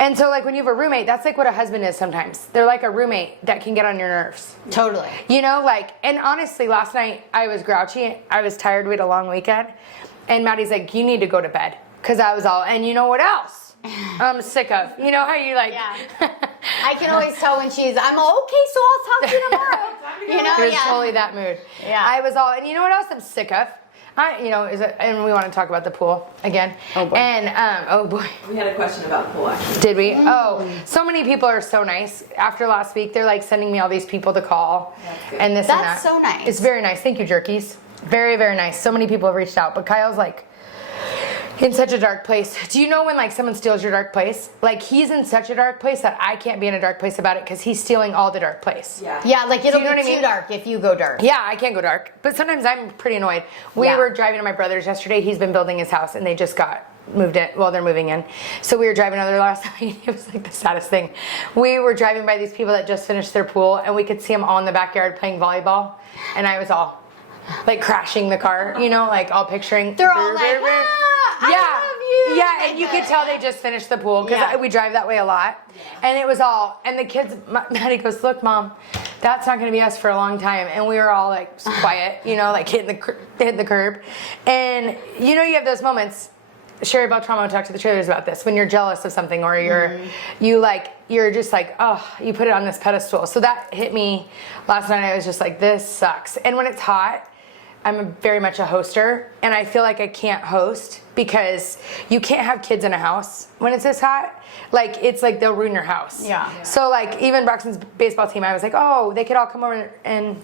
And so like when you have a roommate, that's like what a husband is sometimes. They're like a roommate that can get on your nerves. Totally. You know, like, and honestly, last night I was grouchy. I was tired. We had a long weekend. And Maddie's like, you need to go to bed. Because I was all, and you know what else I'm sick of? You know how you like... Yeah. I can always tell when she's, I'm all, okay, so I'll talk to you tomorrow. You know, It was totally that mood. Yeah. I was all, and you know what else I'm sick of? And we want to talk about the pool again. Oh, boy. And, oh boy. we had a question about the pool actually. Did we? Oh, so many people are so nice. After last week, they're like sending me all these people to call. That's good. And this and that. That's so nice. It's very nice. Thank you, Jerkies. Very, very nice. So many people have reached out. But Kyle's like, in such a dark place. Do you know when like someone steals your dark place? Like he's in such a dark place that I can't be in a dark place about it because he's stealing all the dark place. Yeah, like it'll you know be what I too mean? dark if you go dark. Yeah, I can't go dark. But sometimes I'm pretty annoyed. We Yeah. were driving to my brother's yesterday. He's been building his house and they just got moved in. Well, they're moving in. So we were driving over there last night. It was like the saddest thing. We were driving by these people that just finished their pool and we could see them all in the backyard playing volleyball. And I was all like crashing the car, you know, like all picturing. They're all like, I love you. Yeah, and you could tell they just finished the pool because we drive that way a lot. And it was all, and the kids, Maddie goes, look, Mom, that's not going to be us for a long time. And we were all like quiet, you know, like hitting the curb. And you know, you have those moments. Sherry Beltramo talked to the trailers about this, when you're jealous of something, or you're just like, oh, you put it on this pedestal. So that hit me last night. I was just like, this sucks. And when it's hot, I'm very much a hoster, and I feel like I can't host because you can't have kids in a house when it's this hot. Like, it's like they'll ruin your house. Yeah. So like, even Broxton's baseball team, I was like, oh, they could all come over and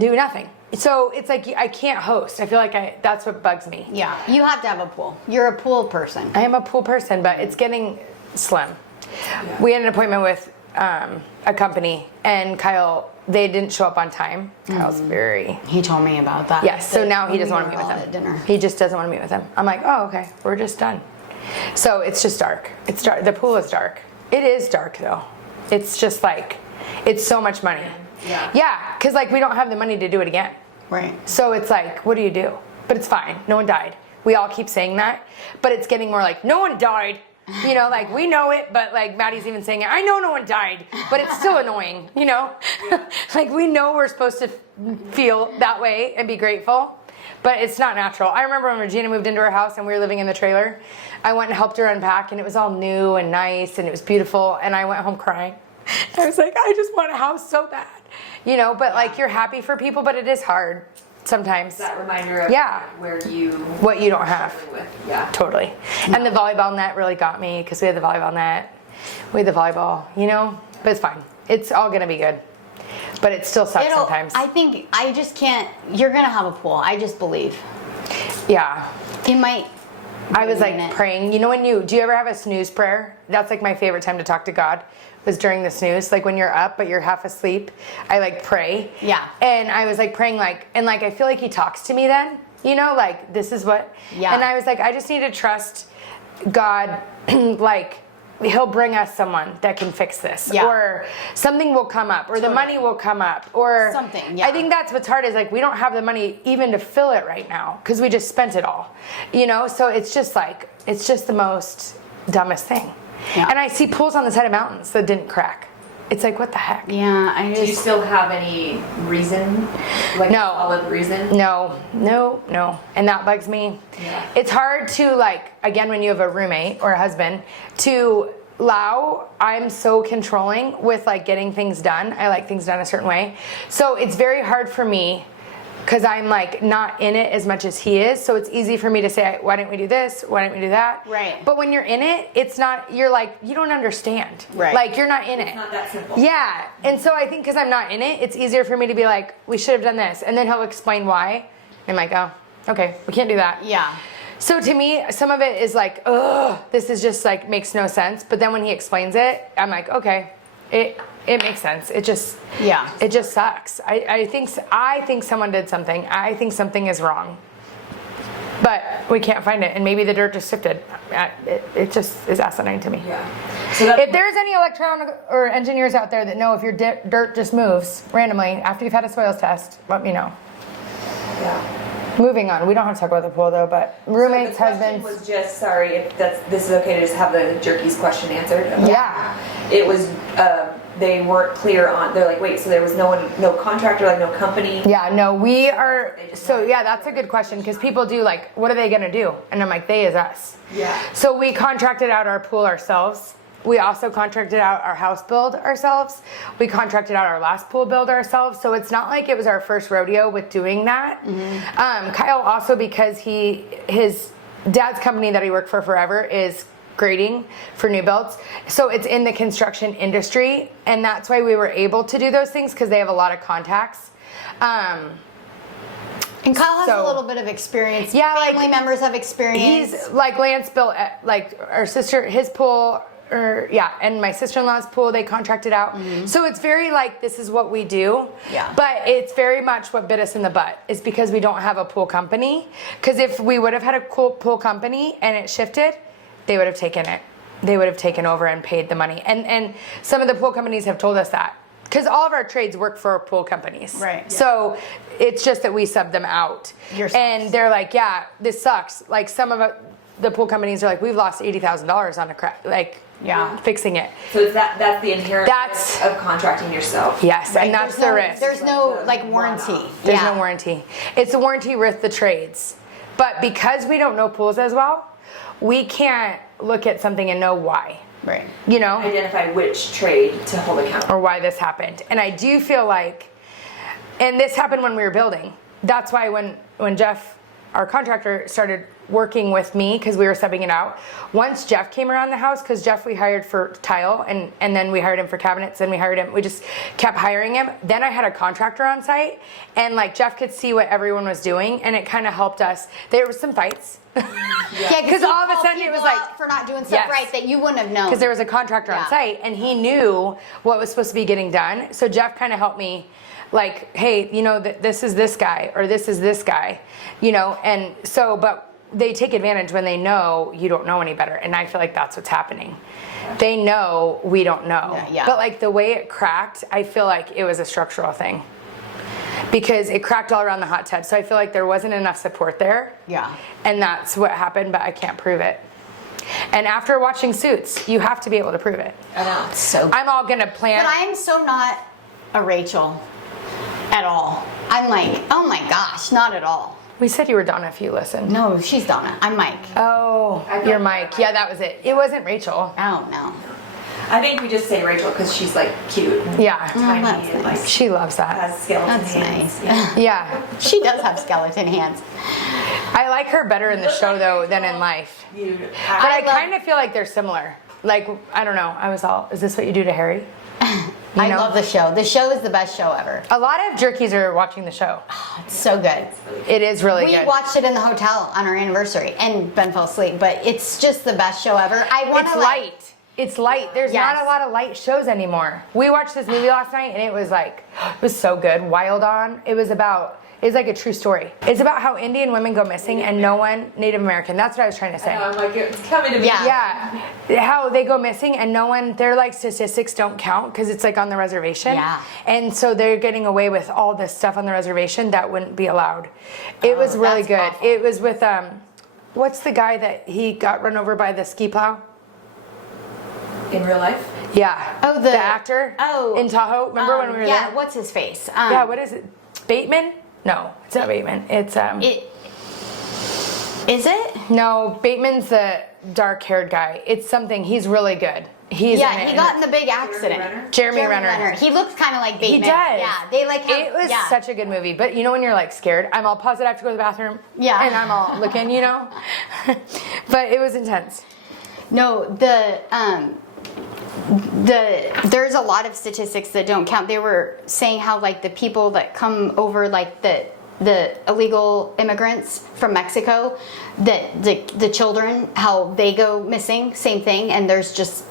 do nothing. So it's like, I can't host. I feel like that's what bugs me. Yeah, you have to have a pool. You're a pool person. I am a pool person, but it's getting slim. Yeah. We had an appointment with a company, and Kyle, they didn't show up on time. Kyle's very... He told me about that. Yes, so now he doesn't want to meet with them. At dinner. He just doesn't want to meet with them. I'm like, oh, okay, we're just done. So it's just dark. It's dark. The pool is dark. It is dark, though. It's just like, it's so much money. Yeah. Yeah, because like, we don't have the money to do it again. Right. So it's like, what do you do? But it's fine. No one died. We all keep saying that, but it's getting more like, no one died. You know, like, we know it, but like, Maddie's even saying it. I know no one died, but it's still annoying, you know? Like, we know we're supposed to feel that way and be grateful, but it's not natural. I remember when Regina moved into her house and we were living in the trailer, I went and helped her unpack, and it was all new and nice and it was beautiful, and I went home crying. I was like, I just want a house so bad. You know, but like, you're happy for people, but it is hard sometimes. That reminder of what you don't have. with. Yeah. Totally. And the volleyball net really got me, because we had the volleyball net. We had the volleyball, you know, but it's fine. It's all going to be good. But it still sucks sometimes. I think I just can't. You're going to have a pool. I just believe. Yeah. It might. I was like praying. You know, do you ever have a snooze prayer? That's like my favorite time to talk to God, was during the snooze. Like when you're up but you're half asleep, I like pray. Yeah. And I was like praying, and I feel like he talks to me then, you know, like, this is what. Yeah. And I was like, I just need to trust God, like, he'll bring us someone that can fix this, or something will come up, or the money will come up, or something. I think that's what's hard, is like, we don't have the money even to fill it right now, because we just spent it all, you know. So it's just like, it's just the most dumbest thing. Yeah. And I see pools on the side of mountains that didn't crack. It's like, what the heck? Yeah. Do you still have any reason? Like, no. solid reason? No. And that bugs me. Yeah. It's hard to, like, again, when you have a roommate or a husband, to allow, I'm so controlling with, like, getting things done. I like things done a certain way. So it's very hard for me, because I'm like not in it as much as he is. So it's easy for me to say, why didn't we do this? Why didn't we do that? Right. But when you're in it, it's not, you're like, you don't understand. Right. Like, you're not in it. It's not that simple. Yeah. And so I think because I'm not in it, it's easier for me to be like, we should have done this. And then he'll explain why. I'm like, oh, okay, we can't do that. Yeah. So to me, some of it is like, ugh, this is just like, makes no sense. But then when he explains it, I'm like, okay, it makes sense. It just sucks. I think someone did something. I think something is wrong, but we can't find it. And maybe the dirt just shifted. It just is asinine to me. Yeah. So if there's any electronic or engineers out there that know if your dirt just moves randomly after you've had a soils test, let me know. Yeah. Moving on. We don't have to talk about the pool though, but roommates, husbands. Was just, sorry if this is okay to just have the Jerky's question answered. Yeah. It was. They weren't clear on. They're like, wait, so there was no contractor, like no company. Yeah, no, we are. So yeah, that's a good question, because people do like, what are they gonna do? And I'm like, they is us. Yeah. So we contracted out our pool ourselves. We also contracted out our house build ourselves. We contracted out our last pool build ourselves. So it's not like it was our first rodeo with doing that. Mm-hmm. Kyle also, because his dad's company that he worked for forever is grading for new builds. So it's in the construction industry. And that's why we were able to do those things, because they have a lot of contacts. And Kyle has a little bit of experience. Yeah, family members have experience. He's like Lance built like our sister, his pool, and my sister-in-law's pool, they contracted out. Mm-hmm. So it's very like, this is what we do. Yeah. But it's very much what bit us in the butt is because we don't have a pool company. Because if we would have had a cool pool company and it shifted, they would have taken it. They would have taken over and paid the money. And some of the pool companies have told us that. Because all of our trades work for pool companies. Right. Yeah. So it's just that we sub them out. Yourselves. And they're like, yeah, this sucks. Like some of the pool companies are like, we've lost $80,000 on Yeah. fixing it. So it's that's the inherent That's- risk of contracting yourself. Yes, Right, and that's there's the no, risk. There's no like One-off. warranty. There's yeah. no warranty. It's a warranty with the trades. But because we don't know pools as well, we can't look at something and know why. Right. You know? Identify which trade to hold accountable. Or why this happened. And I do feel like, and this happened when we were building. That's why when Jeff, our contractor, started working with me, because we were subbing it out, once Jeff came around the house, because Jeff we hired for tile, and then we hired him for cabinets, and we just kept hiring him. Then I had a contractor on site, and like Jeff could see what everyone was doing, and it kind of helped us. There was some fights. Yeah, Because he all of a called sudden it people was like- out for not doing stuff Yes. right that you wouldn't have known. Because there was a contractor Yeah. on site, and he knew what was supposed to be getting done. So Jeff kind of helped me, like, hey, you know, this is this guy, or this is this guy, you know, and so, but they take advantage when they know you don't know any better, and I feel like that's what's happening. They know we don't know. Yeah. But like the way it cracked, I feel like it was a structural thing. Because it cracked all around the hot tub, so I feel like there wasn't enough support there. Yeah. And that's what happened, but I can't prove it. And after watching Suits, you have to be able to prove it. I know. So I'm all gonna plan. But I am so not a Rachel at all. I'm like, oh my gosh, not at all. We said you were Donna if you listened. No, she's Donna. I'm Mike. Oh, I you're thought- Mike. Yeah, that was it. It wasn't Rachel. Oh no. I think we just say Rachel because she's like cute and Yeah, tiny that's and nice. like she loves that. has skeleton That's hands. nice. Yeah. Yeah, She does have skeleton hands. I like her better in the Looks show like though Rachel. than in life. You But have, I love- kind of feel like they're similar. Like, I don't know. I was all, is this what you do to Harry? You I know? love the show. The show is the best show ever. A lot of jerkies are watching the show. It's so good. It is really We good. watched it in the hotel on our anniversary, and Ben fell asleep. But it's just the best show ever. I want It's to light. It's light. There's Yes. not a lot of light shows anymore. We watched this movie last night and it was like, it was so good. Wild On. It was like a true story. It's about how Indian women go missing and no one, Native American, that's what I was trying to say. I'm like, it's coming to me. Yeah. Yeah, how they go missing and no one, their like statistics don't count because it's like on the reservation. Yeah. And so they're getting away with all this stuff on the reservation that wouldn't be allowed. It was really that's good. awful. It was with, what's the guy that he got run over by the ski plow? In real life. Yeah. Oh, the actor. oh, in Tahoe. Remember when we were yeah, there? what's his face? Yeah. What is it? Bateman? No, it's not Bateman. It's Is it? no. Bateman's the dark-haired guy. It's something. He's really good. He's Yeah, in it. he got in the big accident. Renner? Jeremy Renner. He looks kind of like He Bateman. does. Yeah, they like have, It was yeah. such a good movie, but you know when you're like scared, I'm all paused. I have to go to the bathroom. Yeah. And I'm all looking, you know. But it was intense. No, there's a lot of statistics that don't count. They were saying how like the people that come over, like the illegal immigrants from Mexico, that the children, how they go missing, same thing. And it's just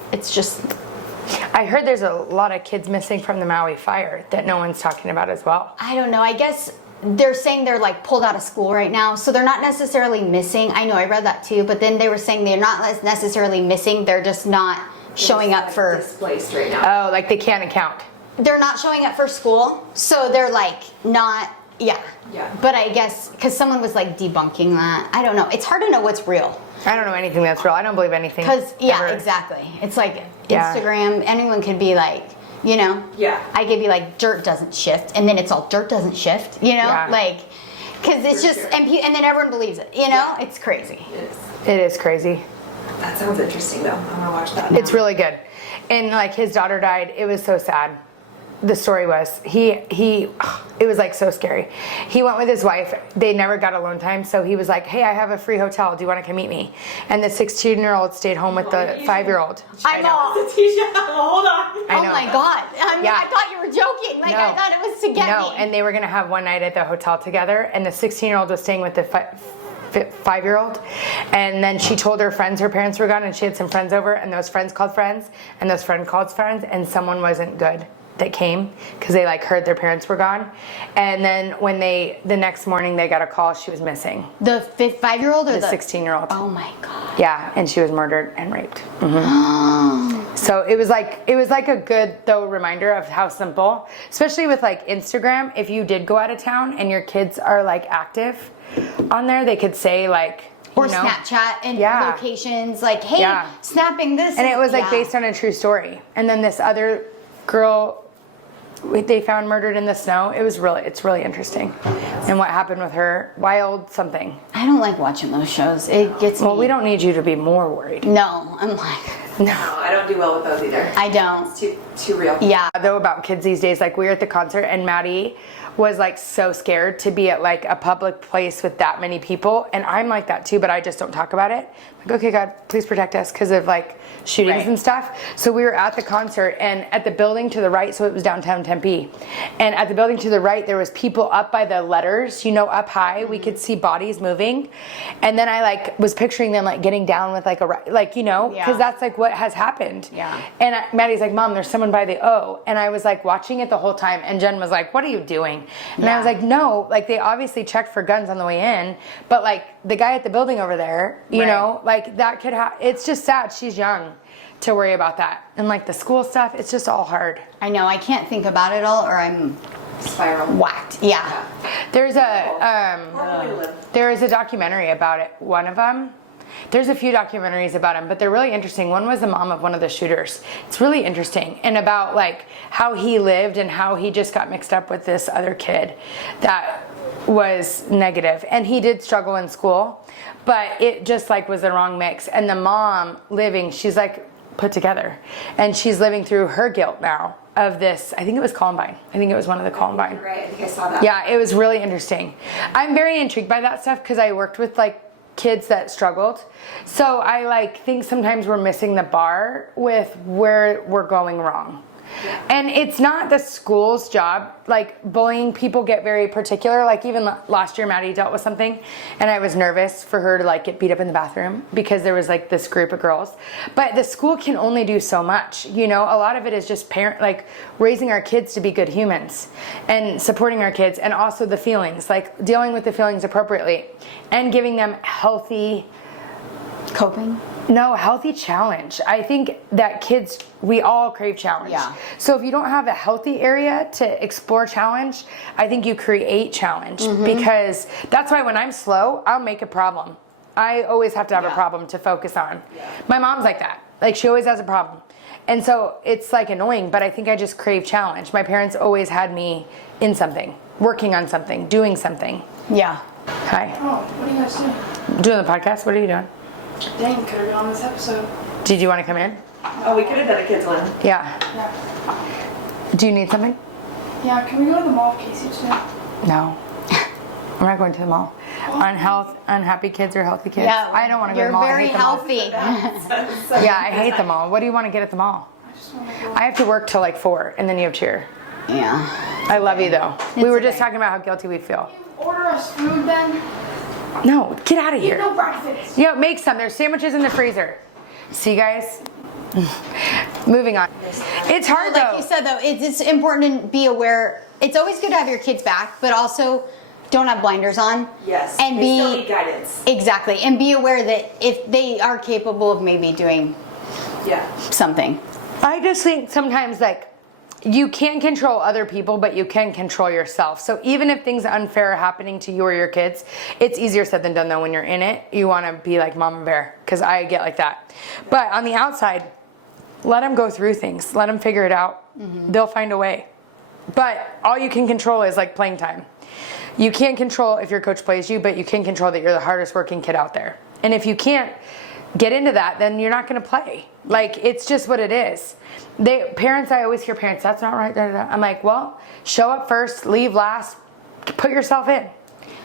I heard there's a lot of kids missing from the Maui fire that no one's talking about as well. I don't know. I guess they're saying they're like pulled out of school right now, so they're not necessarily missing. I know, I read that too, but then they were saying they're not necessarily missing. They're just not showing up for. Displaced right now. Oh, like they can't account. They're not showing up for school, so they're like not. Yeah. Yeah. But I guess because someone was like debunking that. I don't know. It's hard to know what's real. I don't know anything that's real. I don't believe anything. Because yeah, ever. exactly. It's like Yeah. Instagram. Anyone could be like, you know. Yeah. I could be like, dirt doesn't shift, and then it's all dirt doesn't shift. You know, Yeah. like, because it's For just sure. and then everyone believes it. You know, it's crazy. It is. It is crazy. That sounds interesting though. I'm gonna watch that. Now. It's really good. And like his daughter died. It was so sad. The story was it was like so scary. He went with his wife. They never got alone time, so he was like, "Hey, I have a free hotel. Do you want to come meet me?" And the 16-year-old stayed home with the 5-year-old. I know. Teisha, hold on. I Oh know. my god! I mean, Yeah. I thought you were joking. Like I No. thought it was to get No, me. and they were gonna have one night at the hotel together, and the 16-year-old was staying with the 5-year-old, and then she told her friends her parents were gone, and she had some friends over, and those friends called friends, and those friends called friends, and someone wasn't good that came because they like heard their parents were gone, and then when the next morning they got a call she was missing, the 5-year-old or the the 16-year-old. Oh my god! Yeah, and she was murdered and raped. So it was like a good though reminder of how simple, especially with like Instagram, if you did go out of town and your kids are like active on there, they could say like, Or you know? Snapchat and Yeah. locations, like, hey, Yeah. snapping this. And it was like Yeah. based on a true story. And then this other girl, they found murdered in the snow. It's really interesting. And what happened with her, wild something. I don't like watching those shows. It gets me. Well, we don't need you to be more worried. No, I'm like, No, I don't do well with those either. I don't. It's too real. Yeah. Though about kids these days, like we were at the concert and Maddie was like so scared to be at like a public place with that many people, and I'm like that too, but I just don't talk about it. Like, okay, God, please protect us because of like shootings Right. and stuff. So we were at the concert, and at the building to the right, so it was downtown Tempe, and at the building to the right there was people up by the letters, you know, up high. We could see bodies moving, and then I like was picturing them like getting down with like you know, because Yeah. that's like what has happened. Yeah. And Maddie's like, Mom, there's someone by the O. And I was like watching it the whole time. And Jen was like, what are you doing? And I was like, no, like they obviously checked for guns on the way in. But like the guy at the building over there, you Right. know, like that could it's just sad. She's young to worry about that. And like the school stuff, it's just all hard. I know. I can't think about it all, or I'm Spiral. whacked. Yeah. There's Horrible way to live. there is a documentary about it. One of them. There's a few documentaries about him, but they're really interesting. One was the mom of one of the shooters. It's really interesting, and about like how he lived and how he just got mixed up with this other kid that was negative. And he did struggle in school, but it just like was the wrong mix. And the mom living, she's like put together, and she's living through her guilt now of this. I think it was Columbine. I think it was one of the Columbine. Right, I think I saw that. Yeah, it was really interesting. I'm very intrigued by that stuff because I worked with like kids that struggled. So I like think sometimes we're missing the bar with where we're going wrong. And it's not the school's job. Like bullying, people get very particular. Like even last year, Maddie dealt with something, and I was nervous for her to like get beat up in the bathroom because there was like this group of girls. But the school can only do so much. You know, a lot of it is just like raising our kids to be good humans and supporting our kids, and also the feelings, like dealing with the feelings appropriately and giving them healthy challenge. I think that kids, we all crave challenge. Yeah. So if you don't have a healthy area to explore challenge, I think you create challenge, because that's why when I'm slow, I'll make a problem. I always have to have a problem to focus on. Yeah. My mom's like that. Like she always has a problem. And so it's like annoying, but I think I just crave challenge. My parents always had me in something, working on something, doing something. Yeah. Hi. Oh, what are you guys doing? Doing the podcast? What are you doing? Dang, could have been on this episode. Did you want to come in? Oh, we could have done a kids one. Yeah. Yeah. Do you need something? Yeah, can we go to the mall, Casey, today? No. I'm not going to the mall. Unhappy kids or healthy kids? Yeah. I don't want to go to You're the mall. very I hate the mall. healthy. Yeah, I hate the mall. What do you want to get at the mall? I just want to go. I have to work till like 4, and then you have cheer. Yeah. I love you though. We were just okay. talking about how guilty we feel. Order us food then. No, get out of Eat here. no breakfast. Yeah, make some. There's sandwiches in the freezer. See, guys? Moving on. It's hard Like though. you said, though, it's important to be aware. It's always good to have your kids back, but also don't have blinders on. Yes. And they be still need guidance. exactly, and be aware that if they are capable of maybe doing Yeah. something. I just think sometimes like you can't control other people, but you can control yourself. So even if things unfair are happening to you or your kids, it's easier said than done though. When you're in it, you want to be like Mama Bear, because I get like that. But on the outside, let them go through things. Let them figure it out. They'll find a way. But all you can control is like playing time. You can't control if your coach plays you, but you can control that you're the hardest working kid out there. And if you can't get into that, then you're not going to play. Like, it's just what it is. I always hear parents, that's not right. Da, da, da. I'm like, well, show up first, leave last, put yourself in.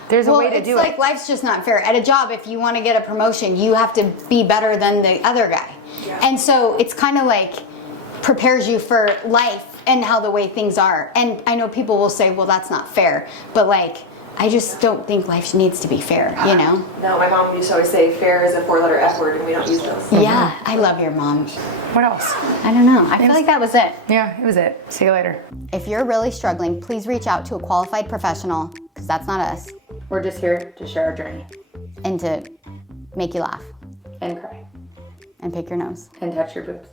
There's a way to do it's like it. life's just not fair. At a job, if you want to get a promotion, you have to be better than the other guy. Yeah. And so it's kind of like prepares you for life and how the way things are. And I know people will say, well, that's not fair. But like, I just don't think life needs to be fair, you know? No, my mom used to always say fair is a 4-letter F word, and we don't use those. Yeah, I love your mom. What else? I don't know. I feel like that was it. Yeah, it was it. See you later. If you're really struggling, please reach out to a qualified professional, because that's not us, We're just here to share our journey and to make you laugh and cry and pick your nose. and touch your boobs.